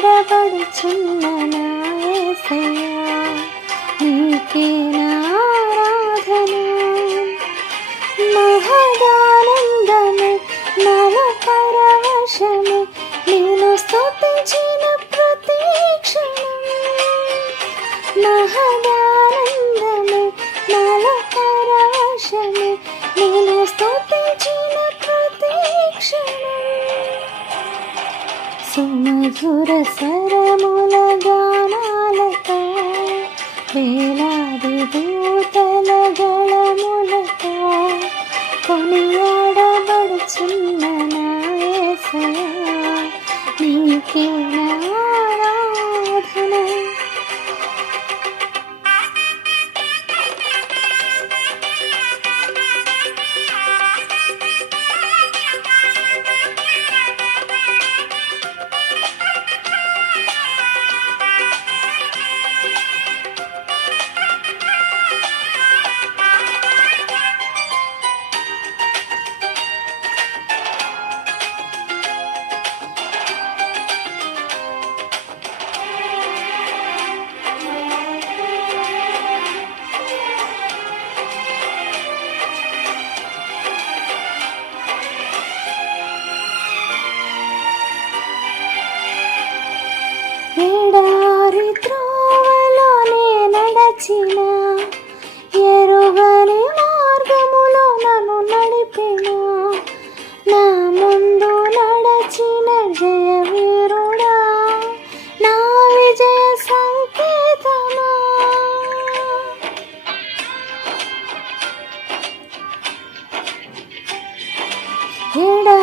కొనియాడబడుచున్న నా యేసయ్యా నీకే నారాధన మహదానందమే నవ పరవశమే నేను స్తుతించిన ప్రతి క్షణం మహదానందమే మధుర స్వరముల గానాలతో వేలాది దూతల గళములతో కొనియాడబడుచున్న నా నీకే నా ಹೇಳ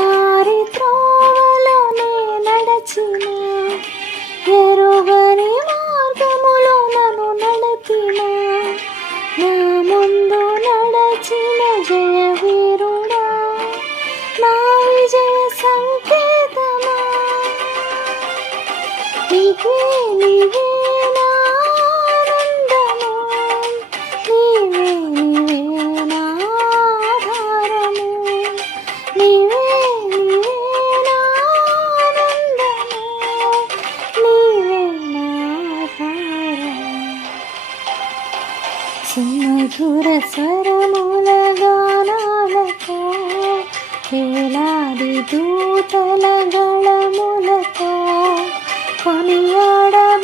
సురసరముల గానాలతో వేలాది దూతల గళములతో కొనియాడబడుచున్న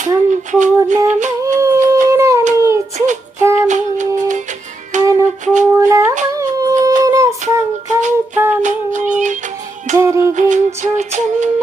సంపూర్ణమైన నీ చిత్తమే అనుకూలమైన సంకల్పమే. జరిగించు చిన్న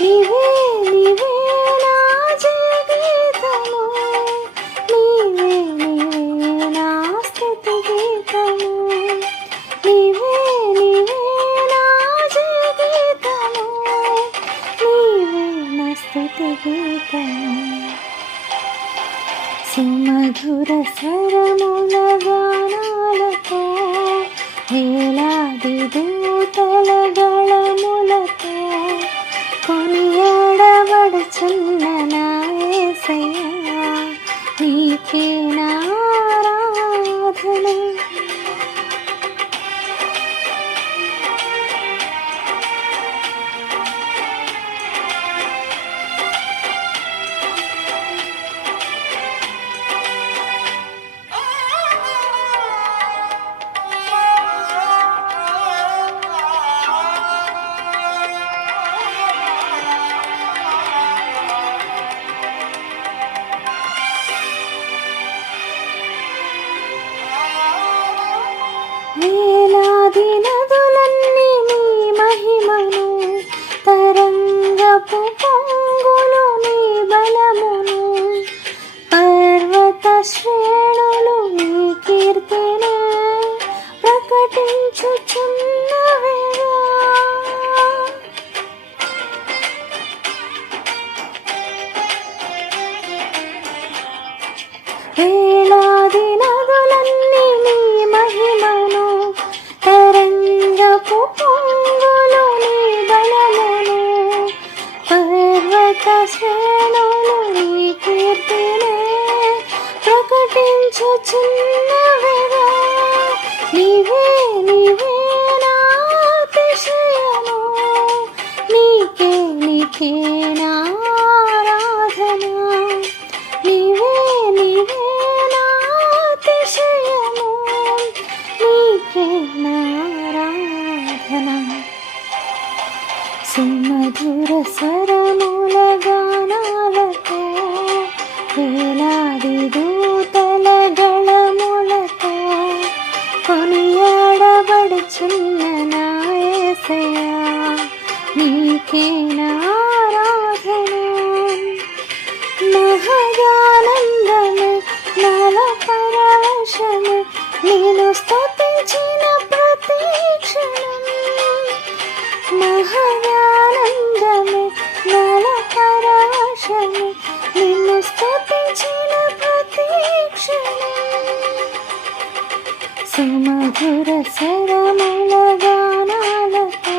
నీవే నీవే నా జీవితము. నీవే నీవే నా స్థుతి గీతము. నీవే నీవే నా జీవితము. నీవే నా స్థుతి గీతము. సుమధుర స్వరముల గానాలతో వేలాది దూతల గళములతో Okay. వేలాది నదులన్నీ నీ మహిమను తరంగపు పొంగులు నీ బలము నారాధన. సుమధుర సరముల గానాలతో వేలాది దూతల గళములతో కొనియాడబడుచున్న నాయసయా నీకేనా హృదయానందమే నల పరవశమే నిన్ను స్థుతించిన ప్రతీక్షణే సుమధుర సరముల గానాలతో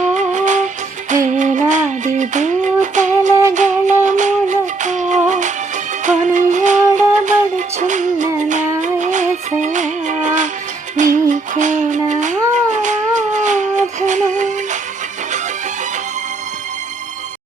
వేలాది దూత